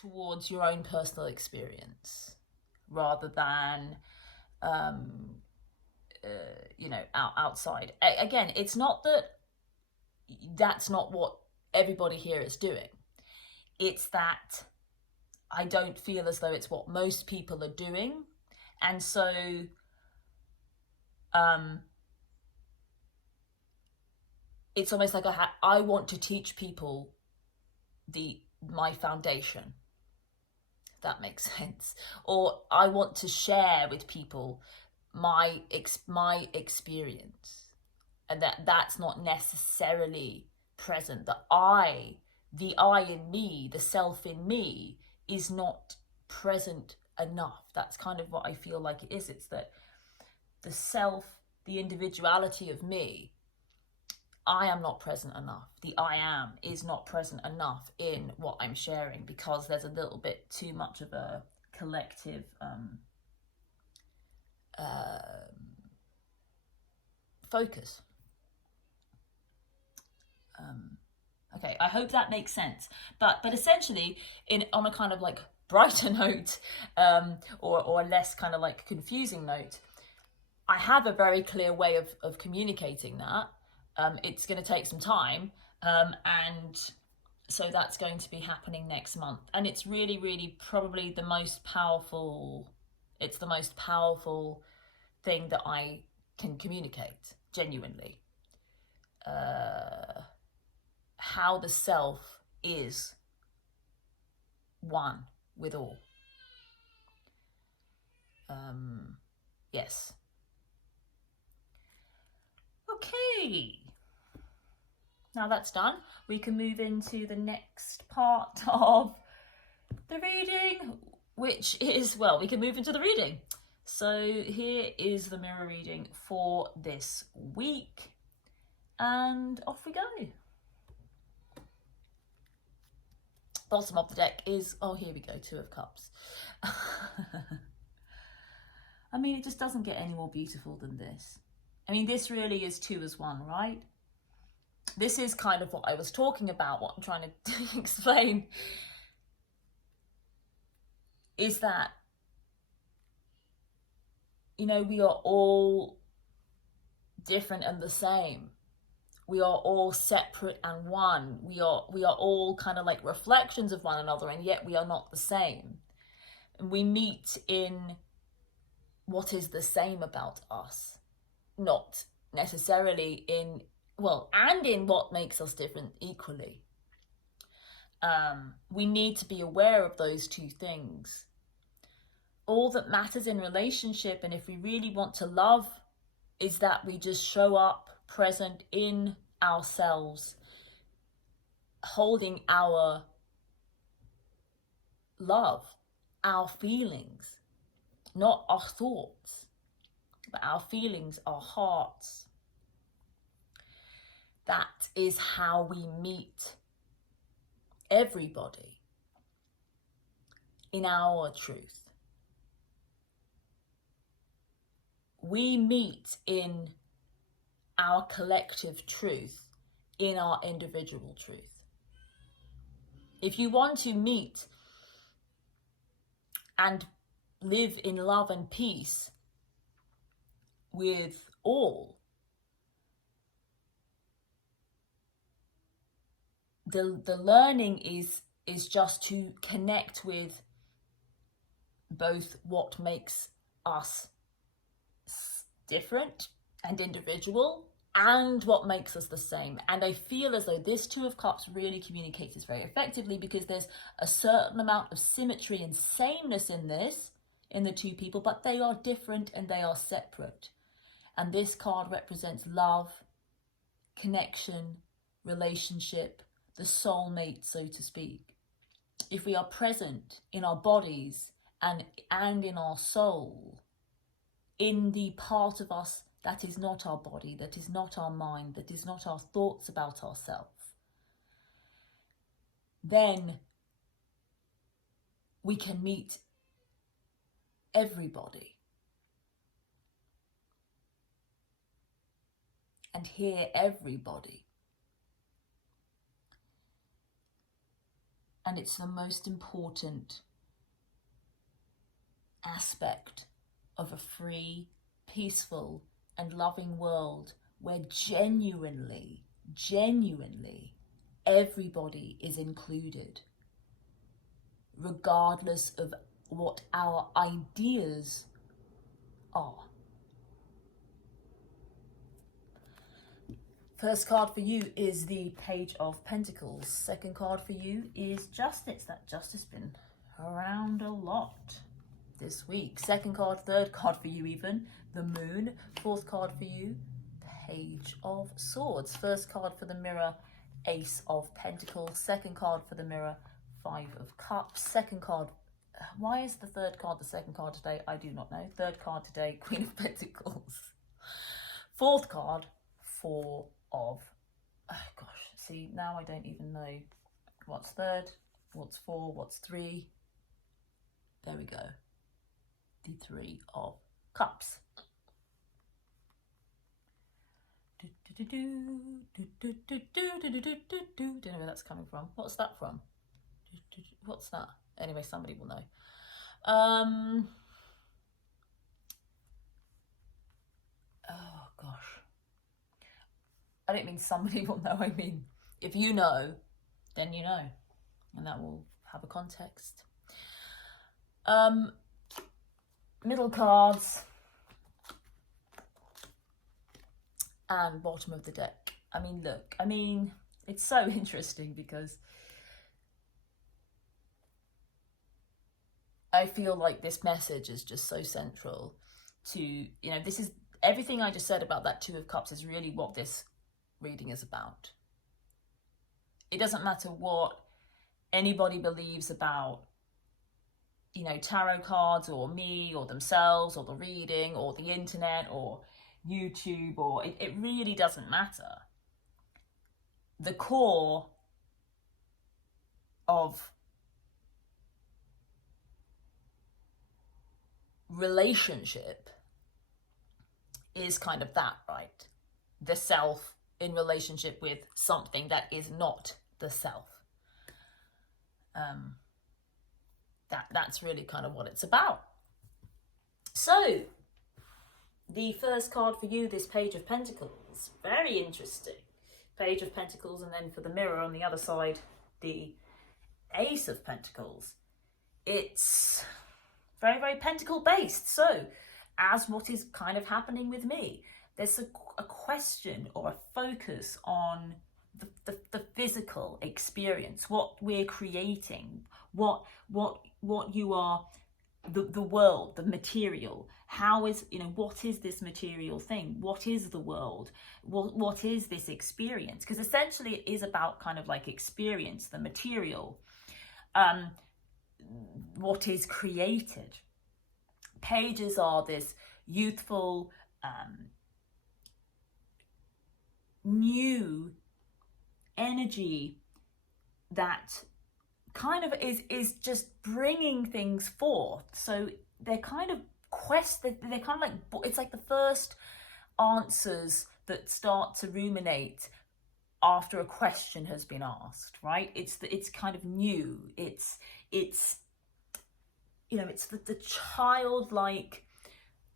towards your own personal experience rather than outside. Again, it's not that that's not what everybody here is doing. It's that I don't feel as though it's what most people are doing. And so it's almost like I want to teach people my foundation, if that makes sense. Or I want to share with people my experience, and that's not necessarily present. The I in me, the self in me, is not present enough. That's kind of what I feel like it is. It's that the self, the individuality of me, I am not present enough. The I am is not present enough in what I'm sharing, because there's a little bit too much of a collective focus. Okay, I hope that makes sense. But essentially, on a kind of like brighter note, or a less kind of like confusing note, I have a very clear way of communicating that. It's going to take some time, and so that's going to be happening next month. And it's really, really probably the most powerful thing that I can communicate, genuinely. How the self is one with all. Yes. Okay. Now that's done, we can move into the next part of the reading, which is, well, we can move into the reading. So here is the mirror reading for this week, and off we go. Bottom of the deck is, oh, here we go, Two of Cups. I mean, it just doesn't get any more beautiful than this. I mean, this really is two as one, right? This is kind of what I was talking about, what I'm trying to explain, is that, you know, we are all different and the same. We are all separate and one. We are all kind of like reflections of one another, and yet we are not the same. And we meet in what is the same about us, not necessarily in, well, and in what makes us different equally. We need to be aware of those two things. All that matters in relationship, and if we really want to love, is that we just show up present in ourselves, holding our love, our feelings, not our thoughts, but our feelings, our hearts. That is how we meet everybody in our truth. We meet in our collective truth, in our individual truth. If you want to meet and live in love and peace with all, the learning is just to connect with both what makes us different and individual, and what makes us the same. And I feel as though this Two of Cups really communicates this very effectively, because there's a certain amount of symmetry and sameness in the two people, but they are different and they are separate. And this card represents love, connection, relationship, the soulmate, so to speak. If we are present in our bodies and in our soul, in the part of us that is not our body, that is not our mind, that is not our thoughts about ourselves, then we can meet everybody and hear everybody. And it's the most important aspect of a free, peaceful, and loving world where genuinely, everybody is included, regardless of what our ideas are. First card for you is the Page of Pentacles. Second card for you is Justice. That Justice been around a lot this week. Second card, third card for you even, the Moon. Fourth card for you, Page of Swords. First card for the Mirror, Ace of Pentacles. Second card for the Mirror, Five of Cups. Second card, why is the third card the second card today? I do not know. Third card today, Queen of Pentacles. Fourth card, Four of, oh gosh, see, now I don't even know what's third, what's four, what's three. There we go. The Three of Cups. Don't know where that's coming from. What's that from? What's that? Anyway, somebody will know. Oh gosh. I don't mean somebody will know. I mean, if you know, then you know, and that will have a context. Middle cards and bottom of the deck. I mean, look, it's so interesting because I feel like this message is just so central to, this is everything I just said about that Two of Cups is really what this reading is about. It doesn't matter what anybody believes about, tarot cards or me or themselves or the reading or the internet or YouTube, or it really doesn't matter. The core of relationship is kind of that, right? The self in relationship with something that is not the self. That's really kind of what it's about. So, the first card for you, this Page of Pentacles, very interesting. Page of Pentacles, and then for the Mirror on the other side, the Ace of Pentacles. It's very, very pentacle based. So, as what is kind of happening with me, there's a question or a focus on the physical experience, what we're creating, what you are, the world, the material. How is, what is this material thing? What is the world? What is this experience? Because essentially it is about kind of like experience, the material, what is created. Pages are this youthful, new energy that kind of is just bringing things forth. So they're kind of they're kind of like, it's like the first answers that start to ruminate after a question has been asked, right? It's kind of new. It's the childlike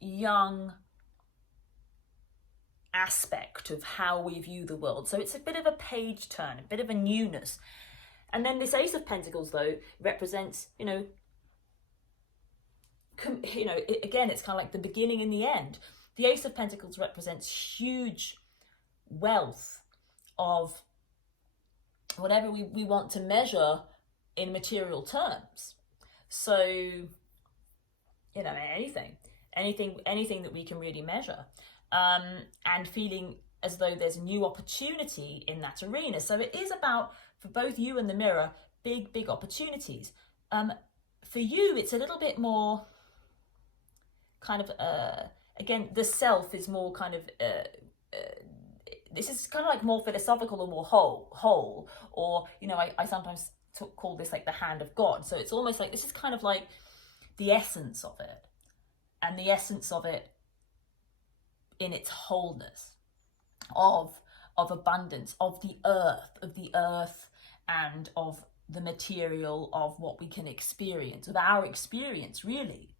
young aspect of how we view the world. So it's a bit of a page turn, a bit of a newness. And then this Ace of Pentacles, though, represents, again, it's kind of like the beginning and the end. The Ace of Pentacles represents huge wealth of whatever we want to measure in material terms. So, anything that we can really measure. And feeling as though there's a new opportunity in that arena. So it is about, for both you and the Mirror, big opportunities. For you, it's a little bit more kind of, again, the self is more kind of, this is kind of like more philosophical or more whole, or, I sometimes call this like the hand of God. So it's almost like, this is kind of like the essence of it, and the essence of it in its wholeness, of abundance, of the earth, and of the material of what we can experience, of our experience, really.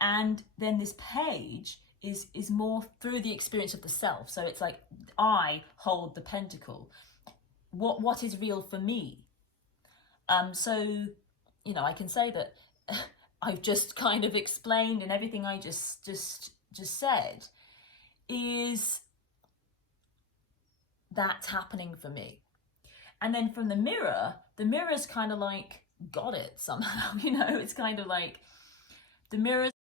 And then this page is more through the experience of the self. So it's like, I hold the pentacle. What is real for me? So, I can say that I've just kind of explained, and everything I just said is that's happening for me. And then from the mirror's kind of like got it somehow. It's kind of like the mirror's